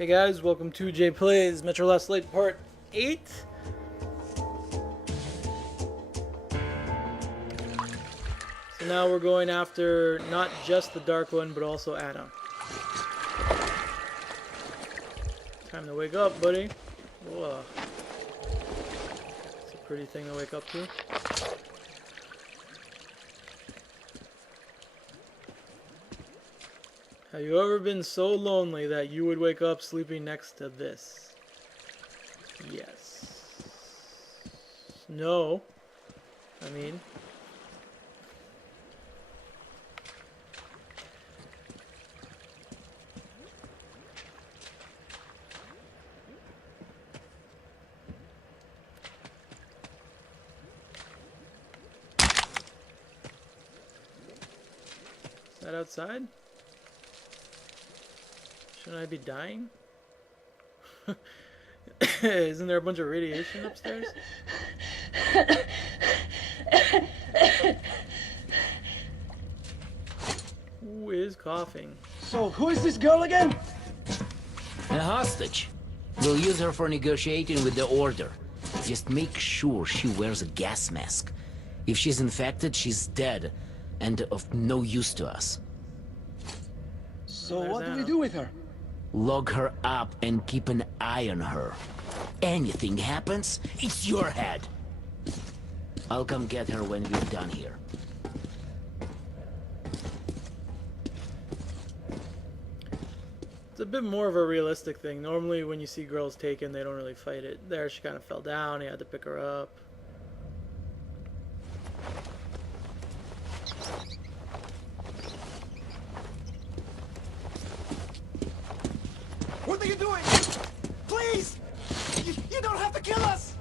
Hey guys, welcome to J Plays Metro Last Light Part 8. So now we're going after not just the Dark One, but also Anna. Time to wake up, buddy. Whoa. It's a pretty thing to wake up to. Have you ever been so lonely that you would wake up sleeping next to this? Yes. No. I mean. Is that outside? Shouldn't I be dying? Isn't there a bunch of radiation upstairs? Who is coughing? So, who is this girl again? A hostage. We'll use her for negotiating with the Order. Just make sure she wears a gas mask. If she's infected, she's dead, and of no use to us. So, what do we do with her? Log her up and keep an eye on her. Anything happens, it's your head. I'll come get her when we're done here. It's a bit more of a realistic thing. Normally when you see girls taken, they don't really fight it. There she kind of fell down, he had to pick her up. What are you doing? Please! You don't have to kill us!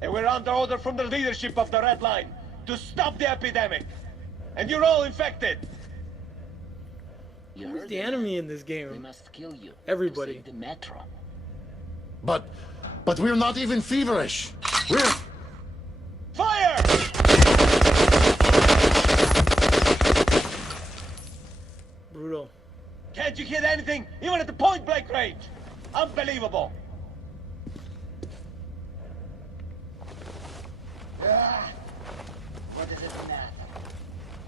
And we're under order from the leadership of the Red Line to stop the epidemic. And you're all infected. You Who's heard the it? enemy in this We game? must kill you. Everybody. To save the metro. But we're not even feverish. We're... Fire! Brutal. Can't you hit anything, even at the point-blank range? Unbelievable. What does it matter?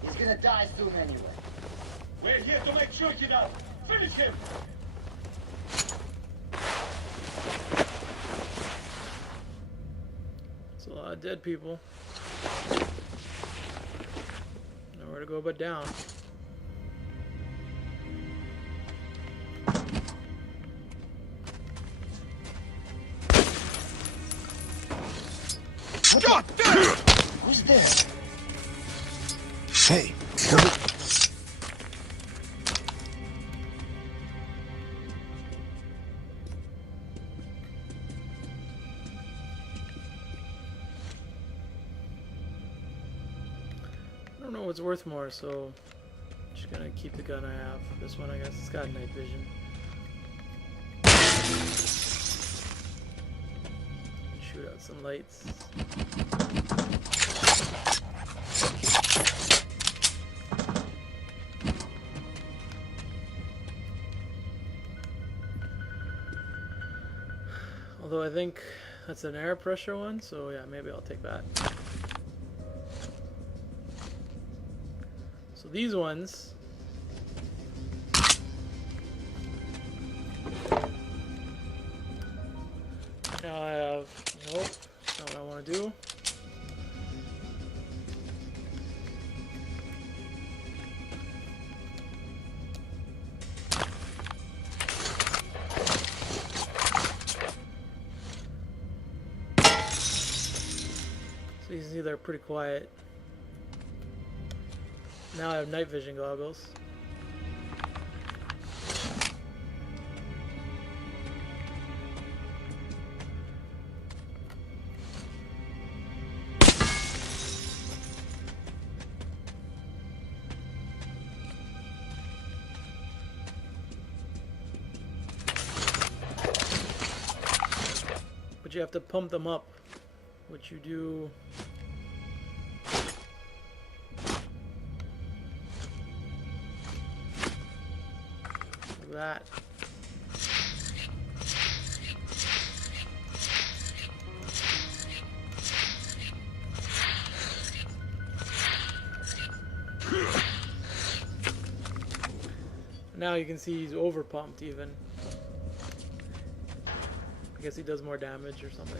He's gonna die soon anyway. We're here to make sure you know. Finish him. It's a lot of dead people. Nowhere to go but down. God damn! Who's there? Hey, I don't know what's worth more, so I'm just gonna keep the gun I have. This one, I guess, it's got night vision. Shoot out some lights. Although I think that's an air pressure one, so yeah, maybe I'll take that. So these ones, now I have, nope, that's not what I want to do. So you can see they're pretty quiet. Now I have night vision goggles. But you have to pump them up, which you do. That. Now you can see he's over pumped even. I guess he does more damage or something.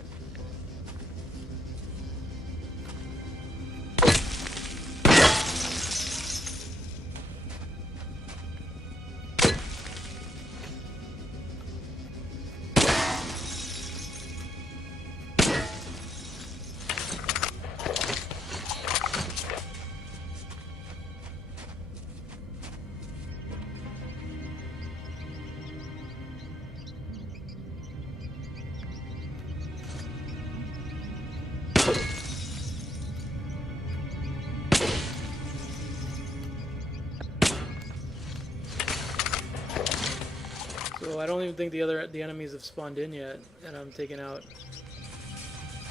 So I don't even think the enemies have spawned in yet, and I'm taking out.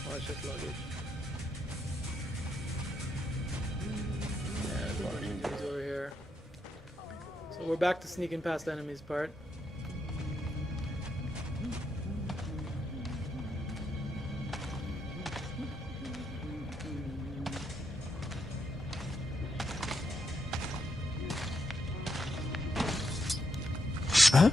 Oh, it's just luggage. Yeah, there's a bunch of dudes over here. So we're back to sneaking past enemies part. Huh?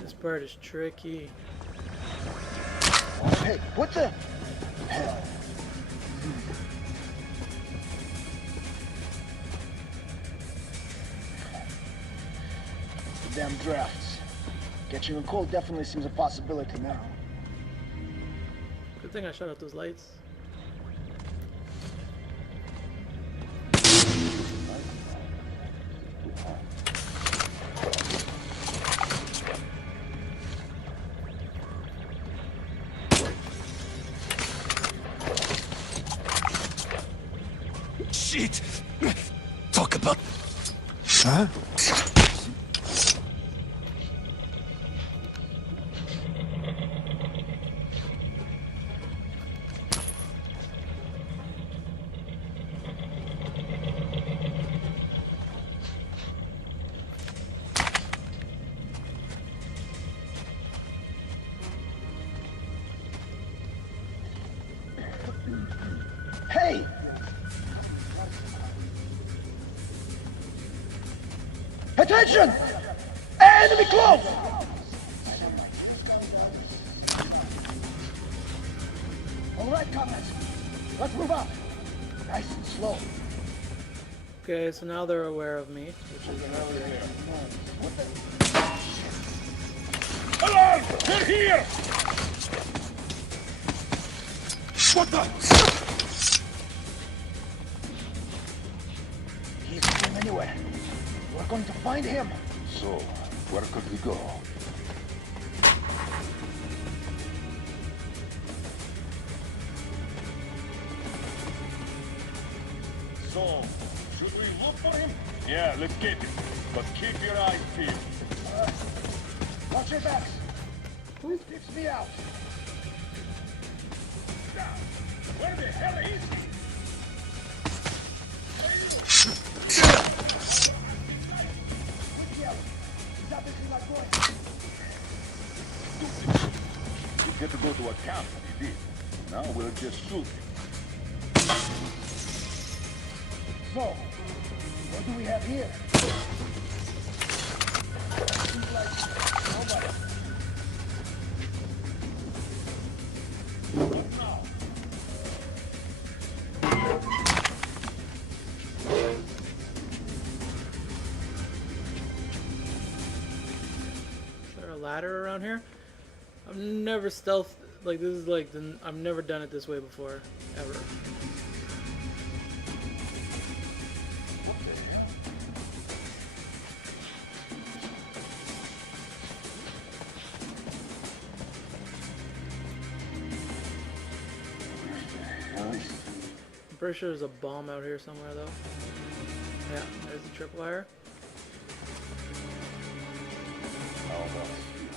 This part is tricky. Hey, what the hell? The damn drafts. Catching a cold definitely seems a possibility now. Good thing I shut out those lights. Shit! Talk about... Huh? Hey! Attention! Enemy close! All right, comrades. Let's move up. Nice and slow. Okay, so now they're aware of me, which is another Alarm! They're here! What the? He's going anywhere. We're going to find him. So, where could we go? So, should we look for him? Yeah, let's get him. But keep your eyes peeled. Watch your backs. This keeps me out. Where the hell is he? We get to go to a camp, he did. Now we'll just shoot him. So, what do we have here? Seems like nobody. Is there a ladder around here? I've never stealthed like this. Is like I've never done it this way before, ever. I'm pretty sure there's a bomb out here somewhere, though. Yeah, there's a tripwire.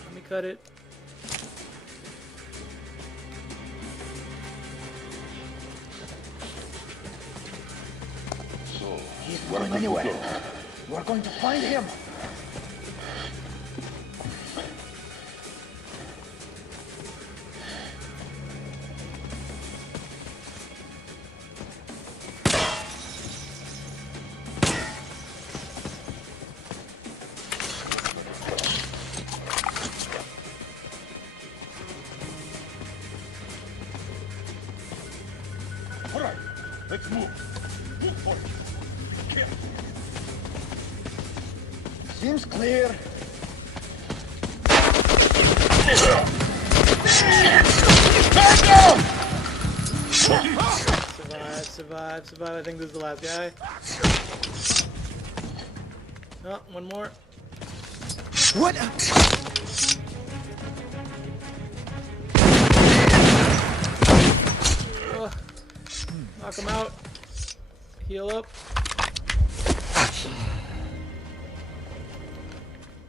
Let me cut it. So, He's going anywhere. We're going to find him. All right, let's move. Move for it. Be careful. Seems clear. Survive. I think this is the last guy. Oh, one more. What? Oh, knock him out. Heal up.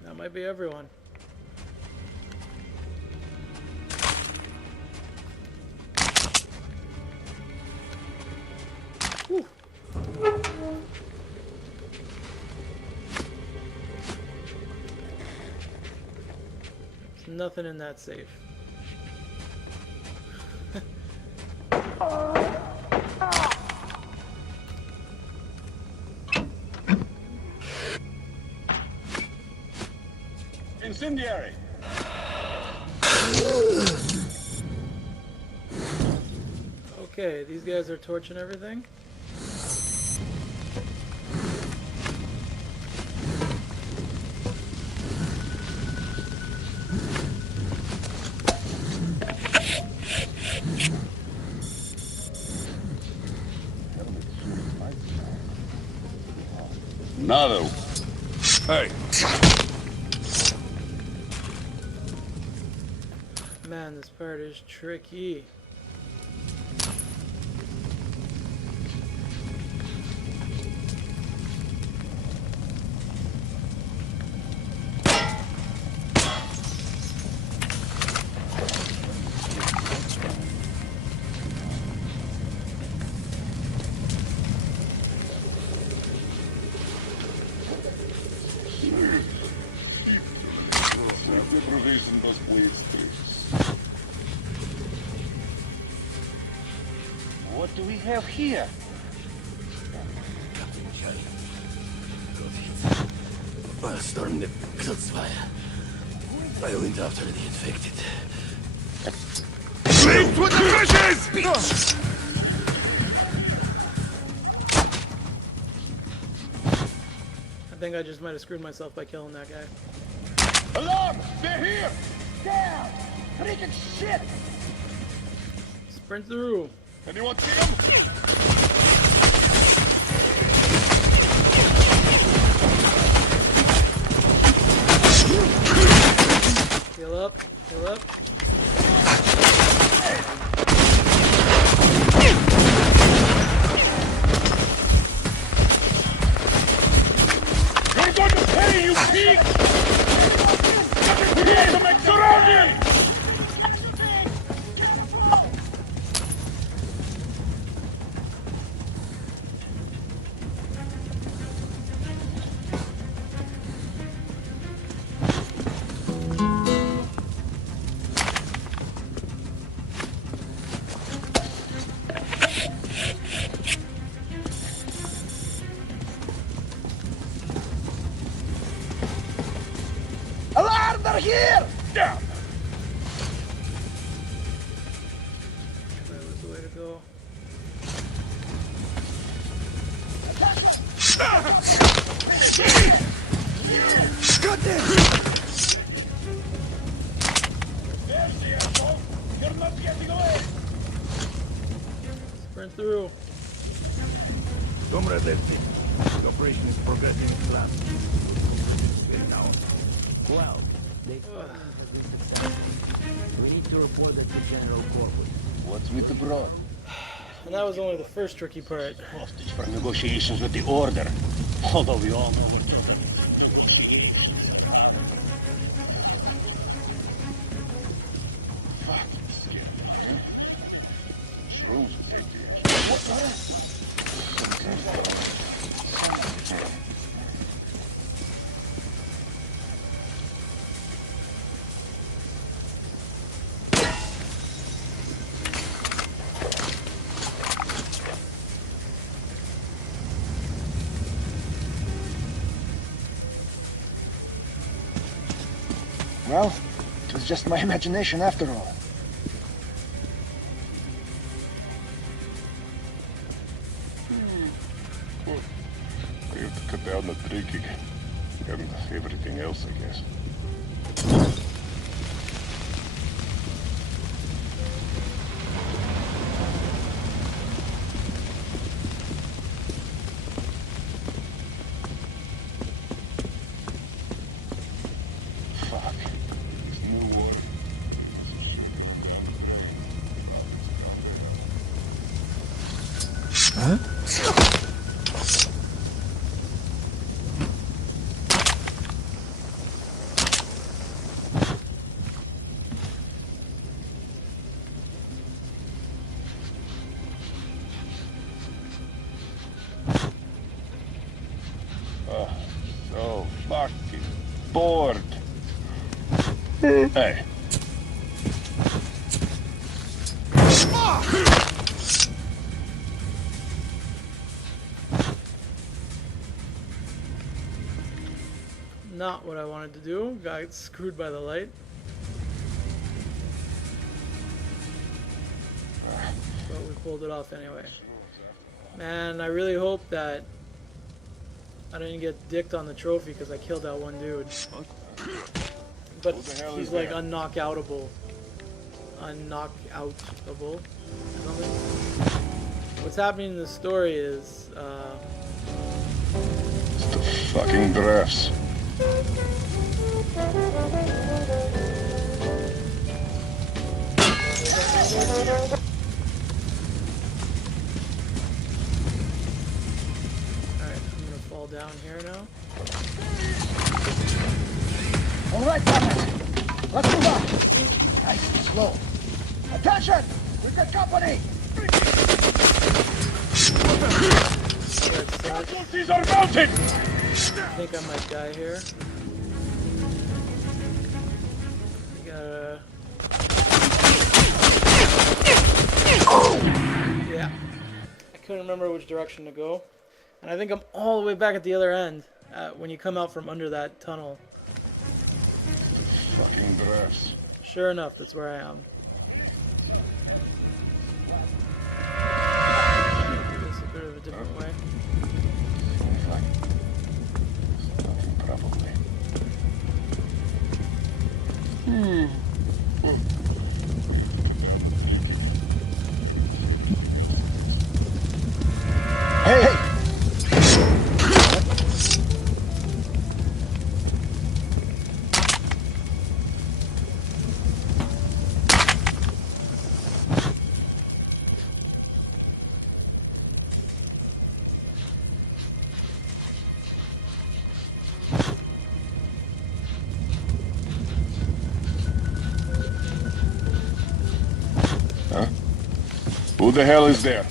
That might be everyone. Whew. There's nothing in that safe. Incendiary. Okay, these guys are torching everything. Another. Hey. Man, this part is tricky. What do we have here? I stormed the Pilzfire. I went after the infected. Leap with the fishes! I think I just might have screwed myself by killing that guy. Alarm! They're here! Down! Freaking shit! Sprint through. Anyone see them? Heal up. Heal up. You're going to pay, you pig! Prepare to make surrounding! Alarm! They're here! Down! That was the way to go. There's the asshole! You're not getting away! Sprint through. Comrade Lefty, the operation is progressing fast. Well, the experiment has been successful. We need to report it to General Corpus. What's with the broad? And that was only the first tricky part. Hostage for negotiations with the Order. Although we all know what fucking scary, man. Shrooms would take the edge. Sounds Well, it was just my imagination after all. We have to cut down the drinking and everything else, I guess. Fuck. There's no water. So fucking bored. Hey. Not what I wanted to do. Got screwed by the light. But we pulled it off anyway. Man, I really hope that I didn't get dicked on the trophy because I killed that one dude. But he's like unknockoutable. Unknockoutable. What's happening in the story is, It's the fucking drafts. alright, I'm gonna fall down here now. All right, comrades. Let's move on. Nice and slow. Attention! We've got company! Casualties are mounted! I think I might die here. We gotta... Yeah. I couldn't remember which direction to go. And I think I'm all the way back at the other end when you come out from under that tunnel. Fucking drafts. Sure enough, that's where I am. This a bit of a different way. Probably. Hey, hey! Who the hell is there?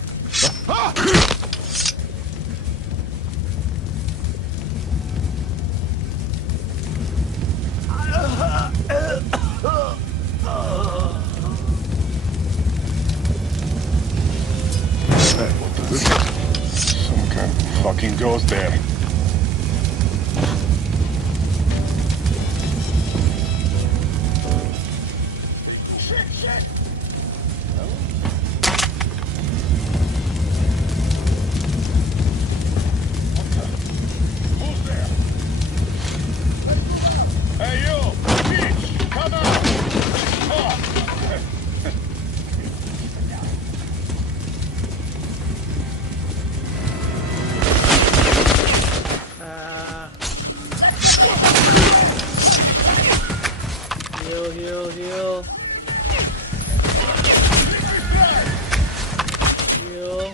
What is this? Some kind of fucking ghost there. Heal, heal. Heal.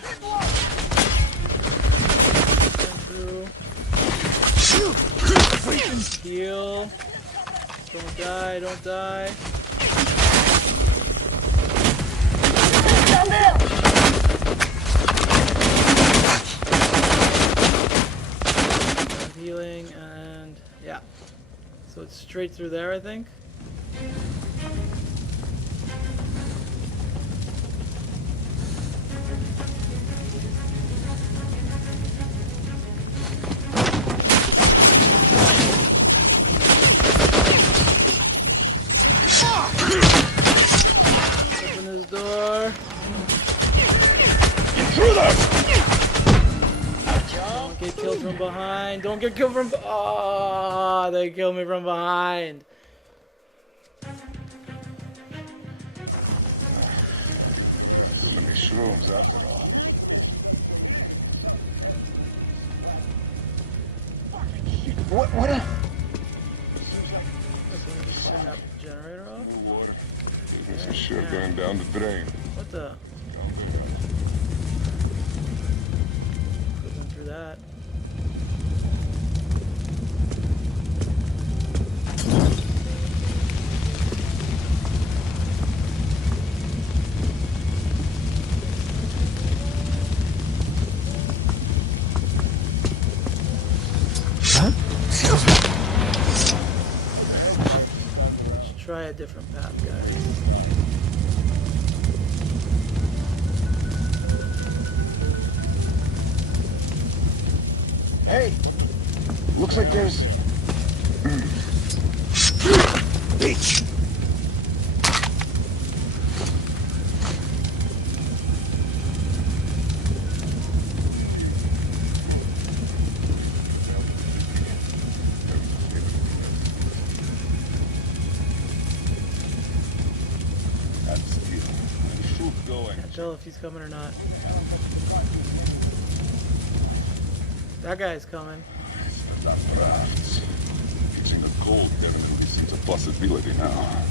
Through. Heal. Don't die, don't die. Down there! I'm healing and yeah. So it's straight through there, I think. from behind. Don't get killed from... Oh, they killed me from behind. So many shrooms after all. What a... Turn that generator off? No water. Business is sure going down the drain. What the? Cruising through that. Let's try a different path, guys. Hey! Looks like there's... Bitch! That's still. Shoot going. Can't tell if he's coming or not. That guy's coming. Not rafts. Using the cold definitely seems a possibility now.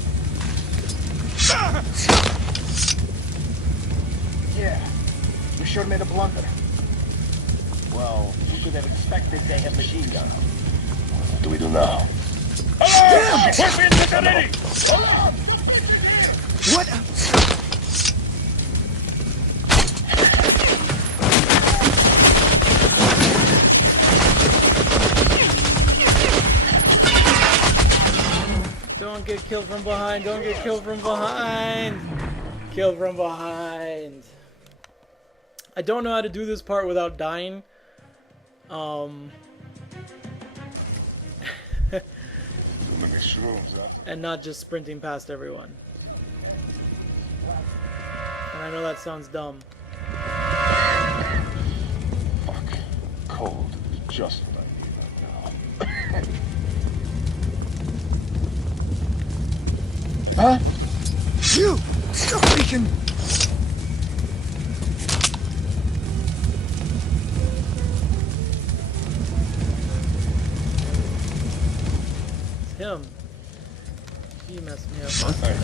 Yeah. We sure made a blunder. Well, you could have expected they have machine guns. What do we do now? What? Don't get killed from behind. Don't get killed from behind. Killed from behind. I don't know how to do this part without dying. So many shrooms after. And not just sprinting past everyone. And I know that sounds dumb. Fuck. Cold is just what I need right now. Huh? You! Stop freaking! It's him. He messed me up. Okay.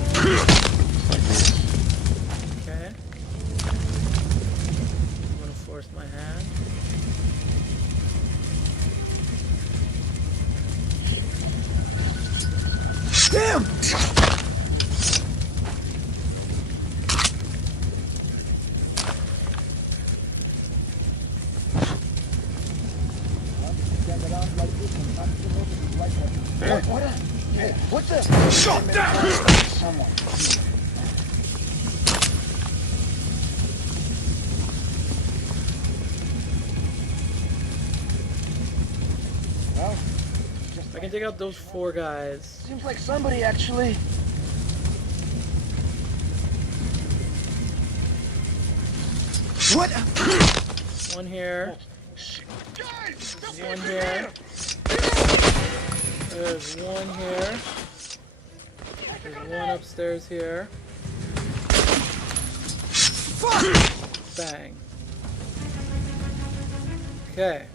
I'm gonna force my hand. Damn! What a... Hey, what the... Shut down! Someone. Well, I can take out those 4 guys. seems like somebody actually... What? One here. One here. There's one here. There's one upstairs here. Bang. Okay.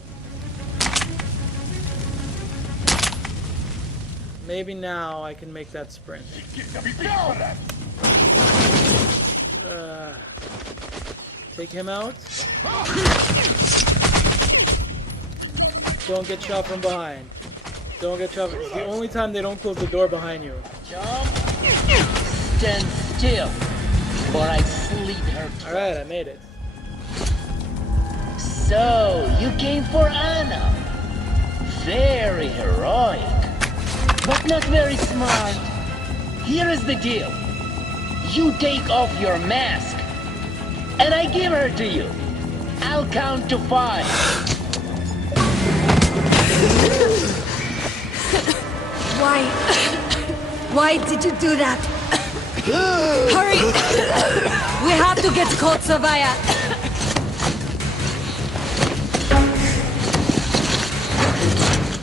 Maybe now I can make that sprint. Take him out. Don't get shot from behind. Don't get shot. It's the only time they don't close the door behind you. Jump. Stand still, or I slit her. Alright, I made it. So, you came for Anna. Very heroic, but not very smart. Here is the deal. You take off your mask, and I give her to you. I'll count to 5. Why did you do that? Hurry! We have to get Kotsavaya.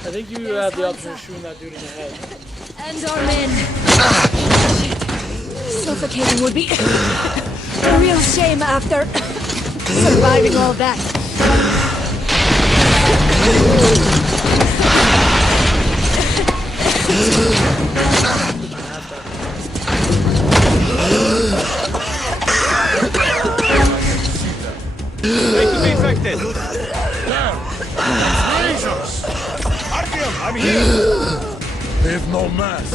I think you have the option of shooting that dude in the head. And our men. Shit. Suffocating would be a real shame after surviving all that. Take to be infected! Artyom, I'm here! They have no mask.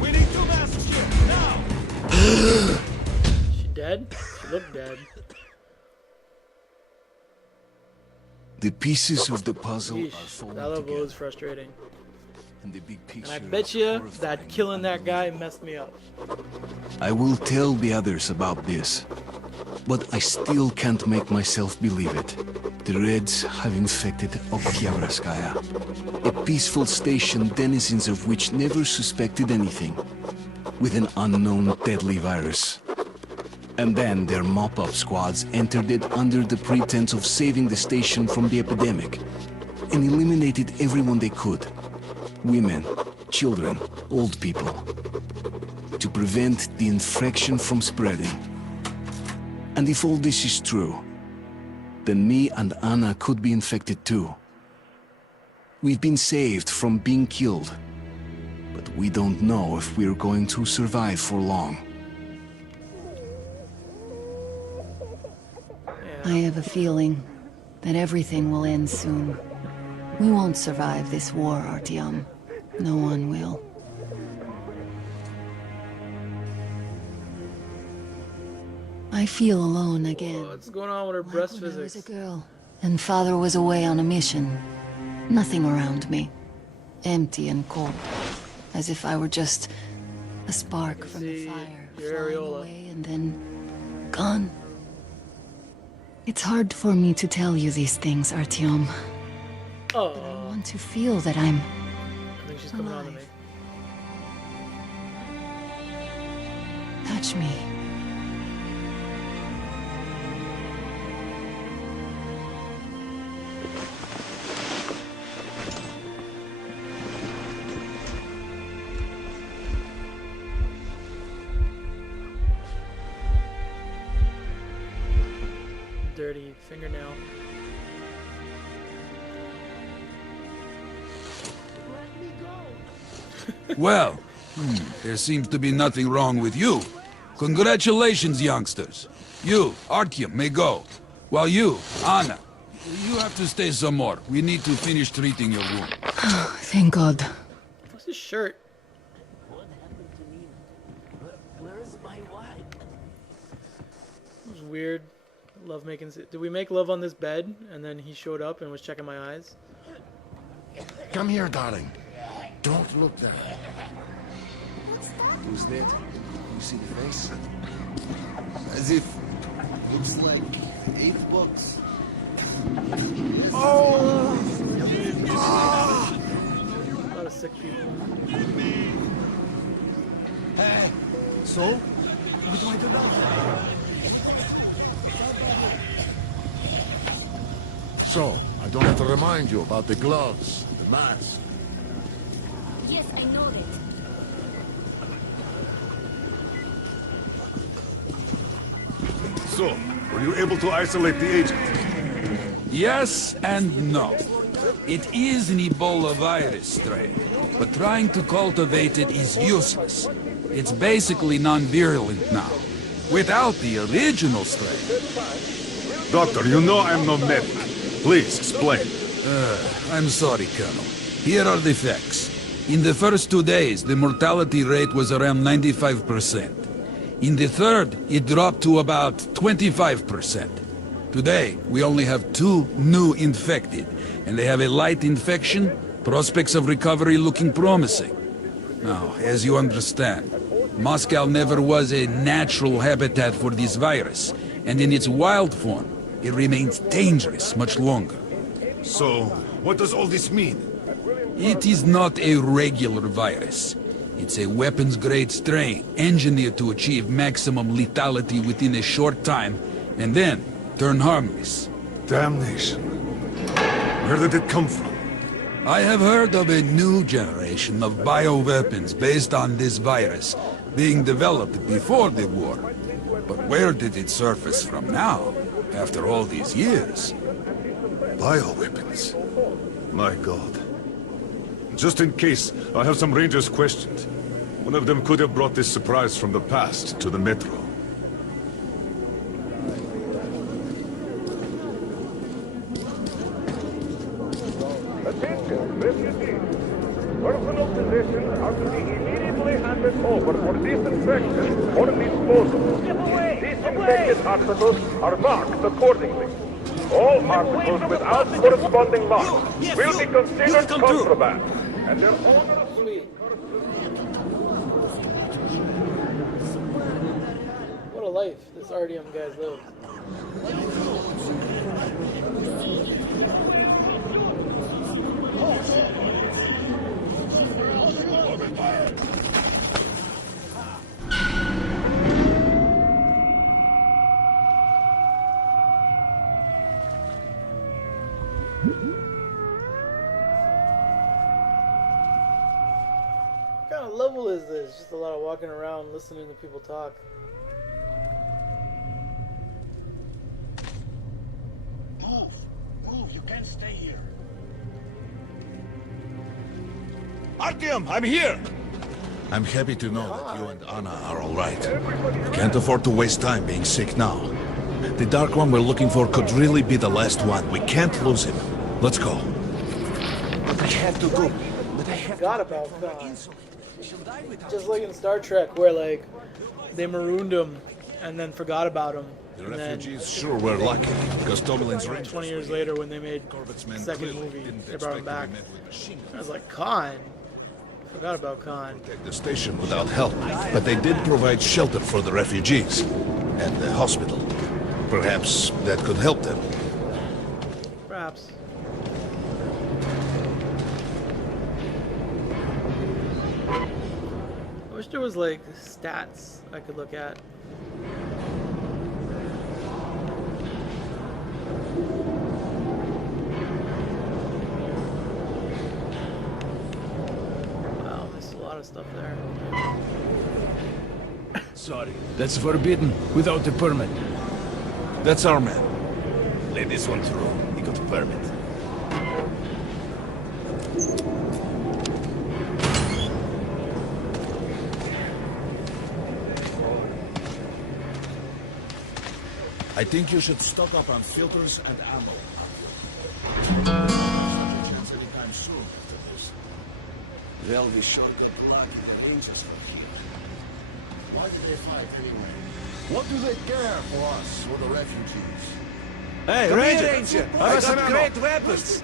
We need 2 masks here, now! She dead? She looked dead. The pieces of the puzzle are Yeesh, falling that level together. was frustrating. And the big And picture I bet you is that horrifying. killing that guy messed me up. I will tell the others about this, but I still can't make myself believe it. The Reds have infected Oktyabrskaya, a peaceful station denizens of which never suspected anything, with an unknown deadly virus. And then their mop-up squads entered it under the pretense of saving the station from the epidemic, and eliminated everyone they could. Women, children, old people, to prevent the infection from spreading. And if all this is true, then me and Anna could be infected too. We've been saved from being killed, but we don't know if we're going to survive for long. I have a feeling that everything will end soon. We won't survive this war, Artyom. No one will. I feel alone again. What's going on with her Like breast when I was physics? a girl, and father was away on a mission. Nothing around me. Empty and cold. As if I were just a spark from the see fire, your flying areola. away and then gone. It's hard for me to tell you these things, Artyom. Oh, I want to feel that I'm I think she's coming on to me. alive. Touch me. Dirty fingernail. Well, there seems to be nothing wrong with you. Congratulations, youngsters. You, Artyom, may go. While you, Anna, you have to stay some more. We need to finish treating your wound. Thank God. What's his shirt? It was weird. Love making. Did we make love on this bed? And then he showed up and was checking my eyes. Come here, darling. Don't look there. Who's that? You see the face? As if looks like $8. A lot of sick people. Hey, so? What do I do now? So, I don't have to remind you about the gloves, the mask. Yes, I know that. So, were you able to isolate the agent? Yes and no. It is an Ebola virus strain, but trying to cultivate it is useless. It's basically non-virulent now. Without the original strain. Doctor, you know I'm no medic. Please, explain. I'm sorry, Colonel. Here are the facts. In the first 2 days, the mortality rate was around 95%. In the third, it dropped to about 25%. Today, we only have 2 new infected, and they have a light infection, prospects of recovery looking promising. Now, as you understand, Moscow never was a natural habitat for this virus, and in its wild form, it remains dangerous much longer. So, what does all this mean? It is not a regular virus. It's a weapons-grade strain, engineered to achieve maximum lethality within a short time, and then turn harmless. Damnation. Where did it come from? I have heard of a new generation of bioweapons based on this virus being developed before the war. But where did it surface from now, after all these years? Bioweapons? My god. Just in case, I have some Rangers questions. One of them could have brought this surprise from the past to the Metro. Attention, refugees. Personal possessions are to be immediately handed over for disinfection or disposal. Disinfected articles are marked accordingly. All articles without corresponding marks will be considered contraband, and their owner... Sweet. What a life this RDM guys live. What kind of level is this? Just a lot of walking around listening to people talk. Move! Move! You can't stay here. Artyom, I'm here! I'm happy to know that you and Anna are all right. Can't afford to waste time being sick now. The Dark One we're looking for could really be the last one. We can't lose him. Let's go. But I have to go. But I Forgot about Khan. Just like in Star Trek, where like they marooned him and then forgot about him. The And refugees sure were lucky, because Tomalin's Rangers... 20 years later, when they made the second movie, they brought him back. I was like, Khan? Forgot about Khan. Take the station without help, but they did provide shelter for the refugees and the hospital. Perhaps that could help them. Perhaps. I wish there was like stats I could look at. Wow, there's a lot of stuff there. Sorry, that's forbidden without a permit. That's our man. Let this one through. He got a permit. I think you should stock up on filters and ammo. Anytime soon after this. Well, we sure got luck with the Rangers from here. Why do they fight anyway? What do they care for us or the refugees? Hey, Come Ranger! here, Ranger. I got some ammo. great weapons!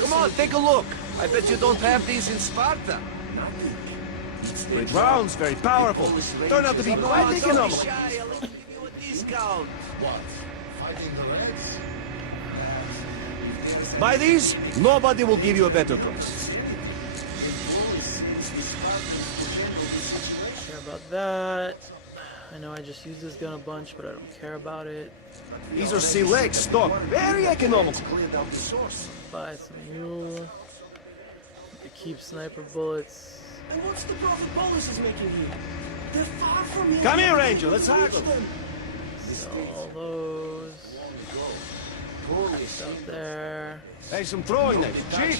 Come on, take a look! I bet you don't have these in Sparta. Great rounds, very powerful. Turn out to be quite economical. What? Fighting the Reds? Buy these, nobody will give you a better price. Care about that. I know I just used this gun a bunch, but I don't care about it. These are select stock, very economical. Buy some mule. To keep sniper bullets. And what's the profit bonuses making here? They're far from here. Come here, Ranger, let's haggle. Sell all those. Out there. Hey, some throwing knives, cheap.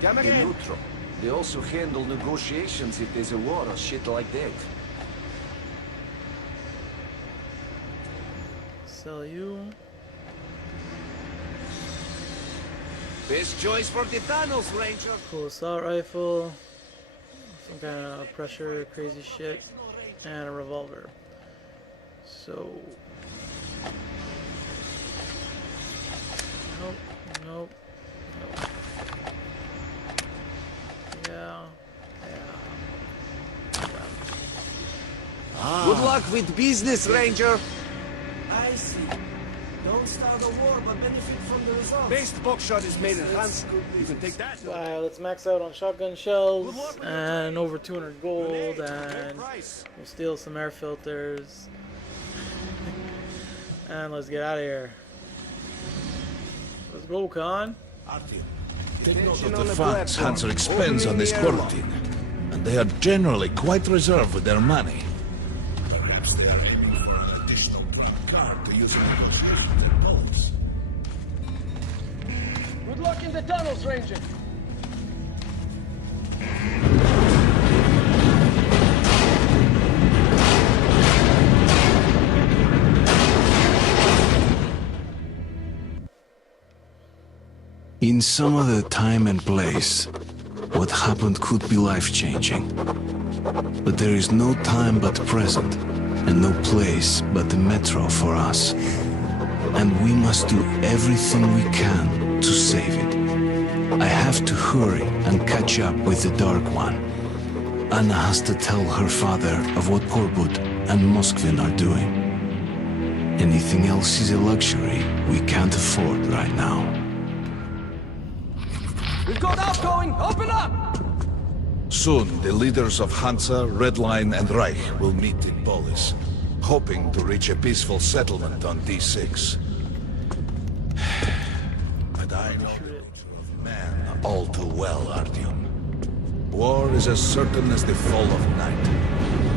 Come again. Neutral. They also handle negotiations if there's a war or shit like that. Sell you. Best choice for the tunnels, Ranger. Cool assault rifle. Some kind of pressure, crazy shit. And a revolver. So... Nope. Nope. Nope. Yeah. Good luck with business, Ranger. I see. Don't start a war, but benefit from the results. Best buckshot is made in France. You can take that. Let's max out on shotgun shells and over 200 gold, and we'll steal some air filters. And let's get out of here. Bro, Khan. Take note of the funds Hanser expends on this quarantine. And they are generally quite reserved with their money. Perhaps they are aiming for an additional card to use in negotiating their goals. Good luck in the tunnels, Ranger. In some other time and place, what happened could be life-changing. But there is no time but present, and no place but the metro for us. And we must do everything we can to save it. I have to hurry and catch up with the Dark One. Anna has to tell her father of what Korbut and Moskvin are doing. Anything else is a luxury we can't afford right now. We've got outgoing! Open up! Soon, the leaders of Hansa, Red Line, and Reich will meet in Polis, hoping to reach a peaceful settlement on D6. But I know the nature of man all too well, Artyom. War is as certain as the fall of night,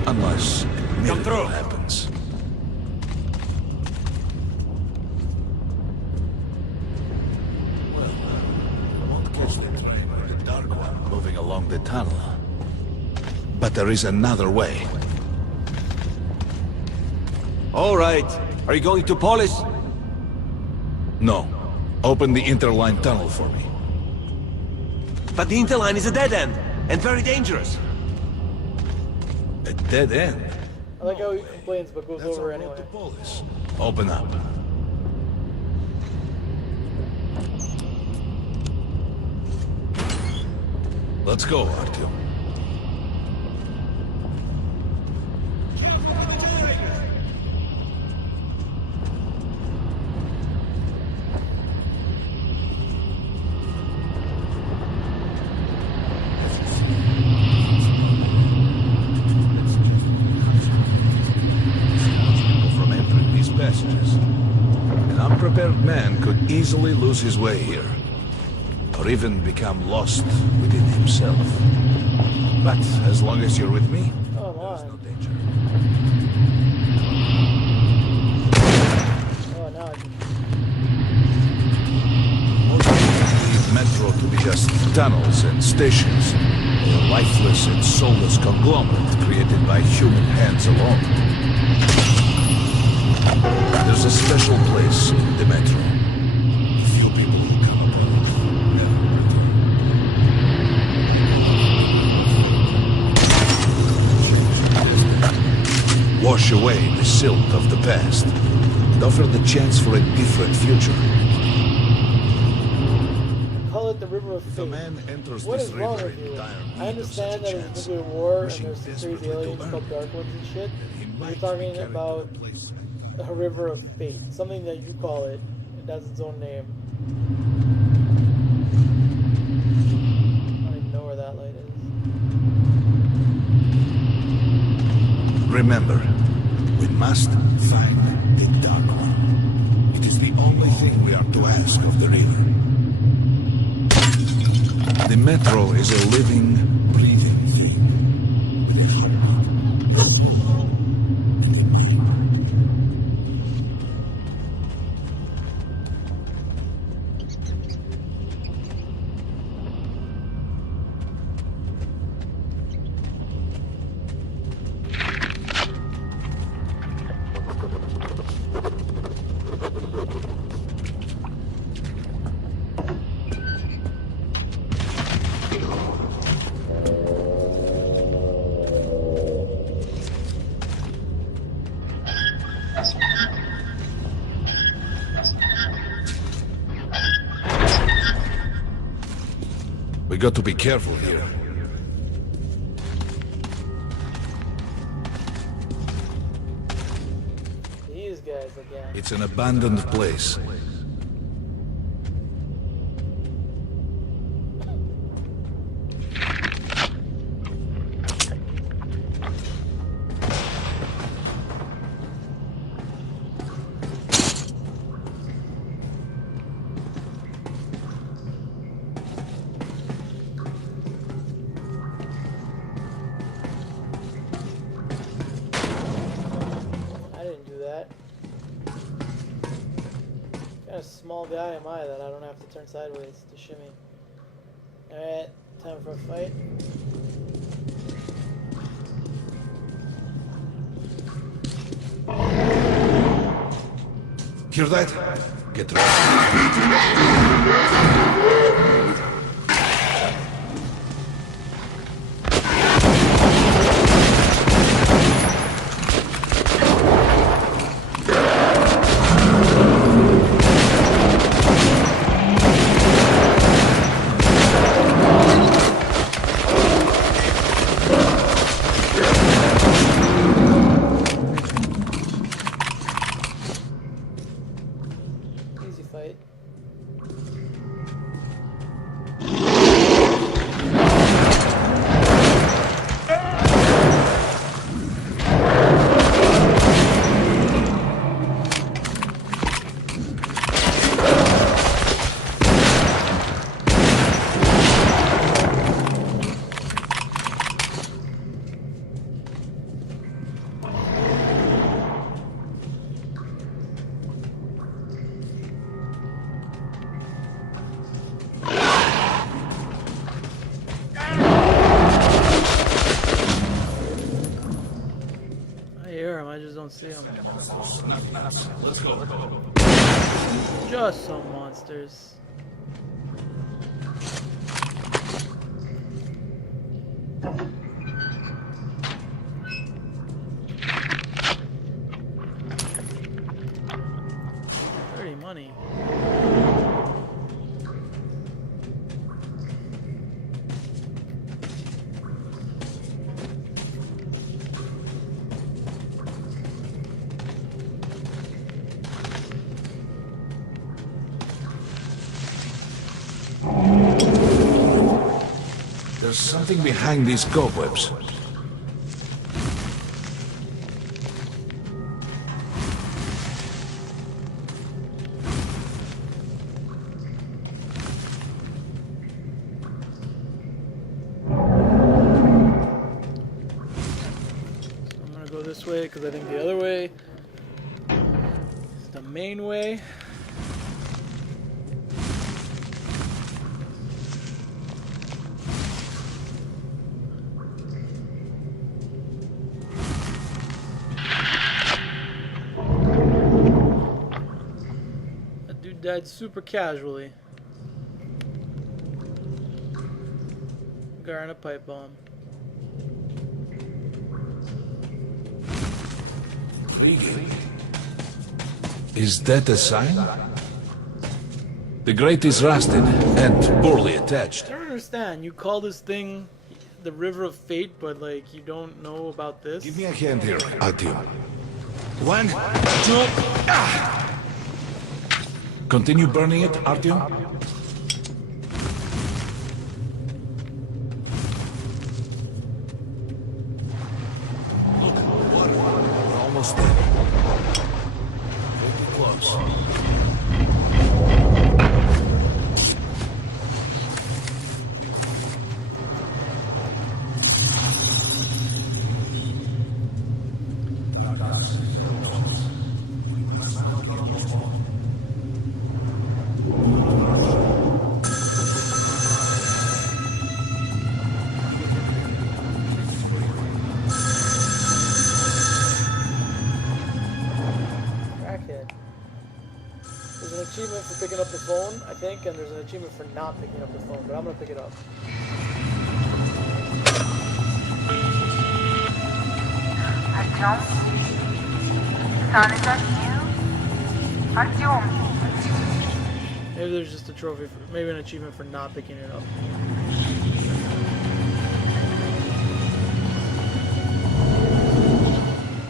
unless a miracle happens. Along the tunnel. But there is another way. All right. Are you going to Polis? No. Open the interline tunnel for me. But the interline is a dead end, and very dangerous. A dead end? I like how he complains but goes over anyway. Open up. Let's go, Artyom. From entering these passages, an unprepared man could easily lose his way here. Or even become lost within himself. But as long as you're with me, there's no danger. Oh, now I can... Most people believe metro to be just tunnels and stations, a lifeless and soulless conglomerate created by human hands alone. There's a special place in the metro. Few people who come upon it. Wash away the silt of the past and offer the chance for a different future. Call it the River of Fate. What is wrong with you? I understand that it's a nuclear war and there's some crazy aliens called Dark Ones and shit. But you're talking about a River of Fate. Something that you call it. It has its own name. I don't even know where that light is. Remember, we must find the Dark One. It is the only thing we are to ask of the river. The metro is a living, breathing thing. With a heartbeat. And a brain. We got to be careful here. These guys again. It's an abandoned place. small guy am I that I don't have to turn sideways to shimmy. Alright, time for a fight. Hear that? Get ready. Easy fight. I just don't see them. Just some monsters. Dirty money. There's something behind these cobwebs. I'm gonna go this way because I think the other way is the main way. Died super casually. Guy on a pipe bomb. Is that a sign? The grate is rusted and poorly attached. I don't understand. You call this thing the River of Fate, but like you don't know about this? Give me a hand here, Artyom. 1, 2, ah! Continue burning it, Artyom. We're almost there. Pretty close. Achievement for picking up the phone, I think, and there's an achievement for not picking up the phone, but I'm gonna pick it up. Artyom? Son, is that you? Artyom! Maybe there's just a trophy, for, maybe an achievement for not picking it up.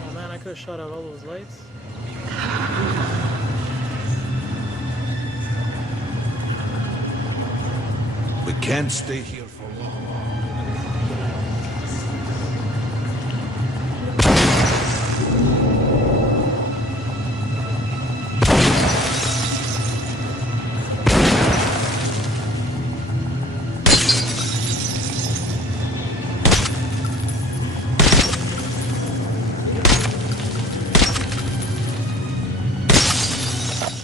Oh man, I could have shot out all those lights. We can't stay here for long.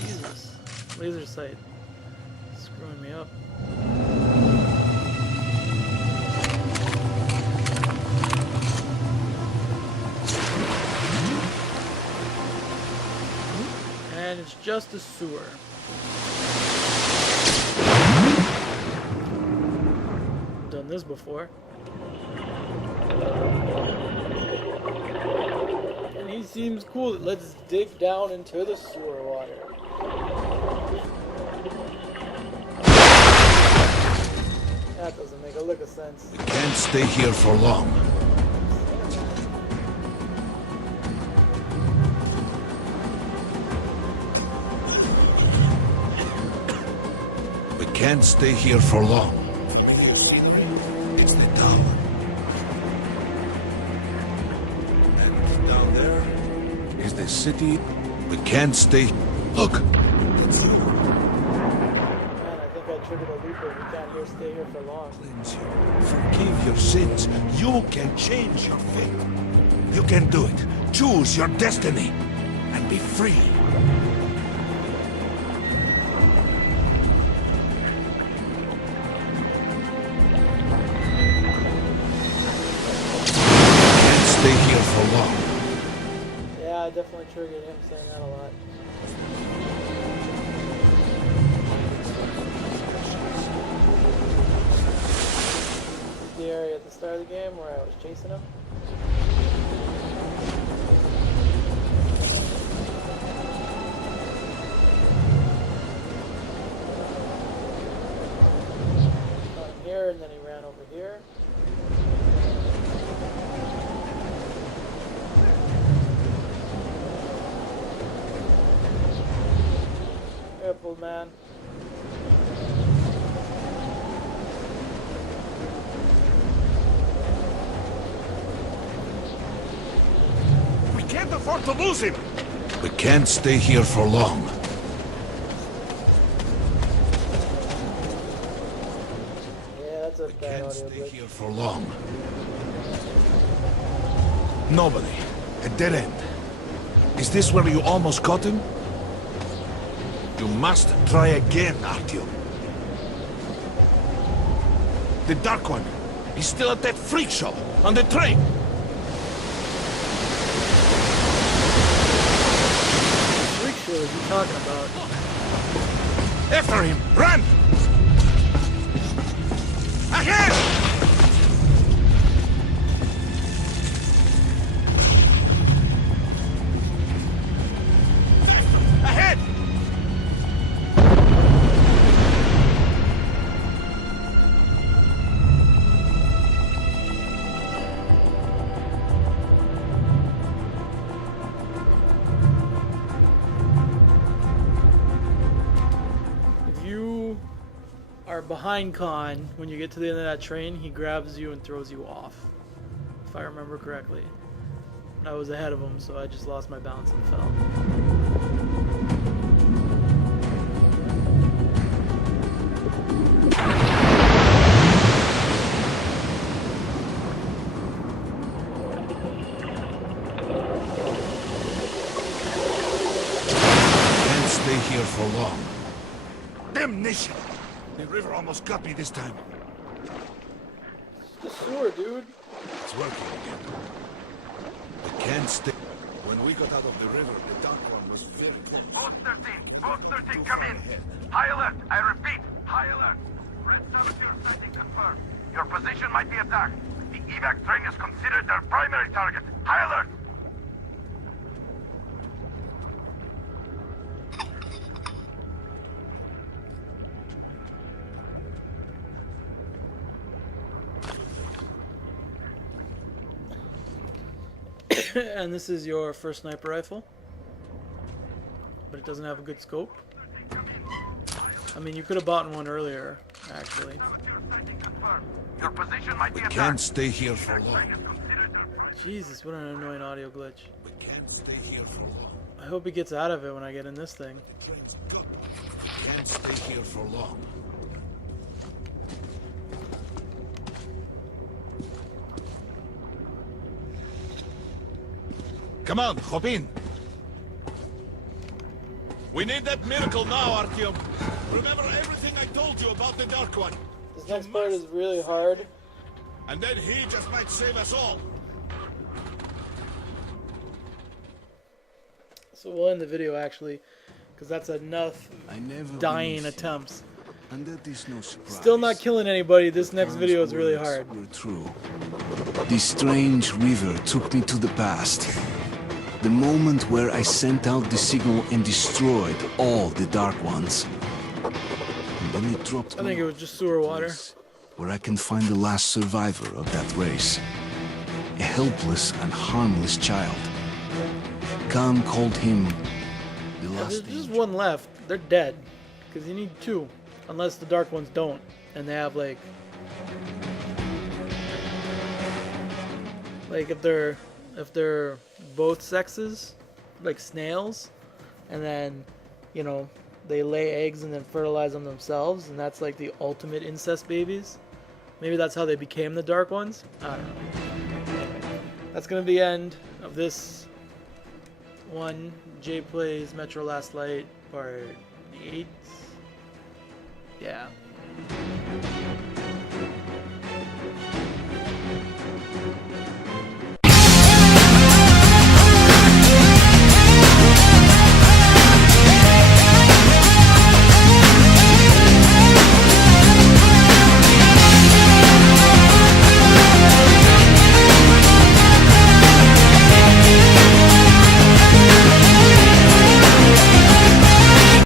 Jesus. Laser sight. Screwing me up. And it's just a sewer. I've done this before. And he seems cool. Let's dig down into the sewer water. That doesn't make a lick of sense. We can't stay here for long. We can't stay here for long. It's the tower. And down there is the city. We can't stay. Look! It's you. Man, I think I triggered a looper. We can't stay here for long. Cleanse you. Forgive your sins. You can change your fate. You can do it. Choose your destiny and be free. Can't stay here for long. Yeah, I definitely triggered him saying that a lot. The area at the start of the game where I was chasing him. Got him here and then he ran over here. Careful, man. We can't afford to lose him. We can't stay here for long. Yeah, that's a bad audio Stay glitch. here for long. Nobody. A dead end. Is this where you almost caught him? You must try again, Artyom. The Dark One. He's still at that freak show on the train. Freak show is he talking about? After him! Run! Ahead! Ahead! If you are behind Khan, when you get to the end of that train, he grabs you and throws you off. If I remember correctly. And I was ahead of him, so I just lost my balance and fell. Can't stay here for long. Damnation! The river almost got me this time. The sewer, dude. It's working again. We can't stay. When we got out of the river, the Dark One was very close. Post 13, come in. High alert, I repeat, high alert. Red saboteur sighting confirmed. Your position might be attacked. The evac train is considered their primary target. High alert. And this is your first sniper rifle, but it doesn't have a good scope. I mean, you could have bought one earlier, actually. Your position might be We attacked. can't stay here for long. Jesus, what an annoying audio glitch. We can't stay here for long. I hope he gets out of it when I get in this thing. Can't stay here for long. Come on, hop in. We need that miracle now, Artyom. Remember everything I told you about the Dark One. This next part is really hard. And then he just might save us all. So we'll end the video actually, because that's enough dying attempts. And that is no surprise. Still not killing anybody. This next video is really hard. Were true. This strange river took me to the past. The moment where I sent out the signal and destroyed all the Dark Ones. And then it dropped I think it was just sewer water. Where I can find the last survivor of that race. A helpless and harmless child. Khan called him the last. There's just one left. They're dead. Because you need two. Unless the Dark Ones don't. And they have like if they're both sexes, like snails, and then, you know, they lay eggs and then fertilize them themselves, and that's like the ultimate incest babies. Maybe that's how they became the Dark Ones. I don't know. Anyway, that's gonna be the end of this one. Jay Plays Metro Last Light Part 8. Yeah.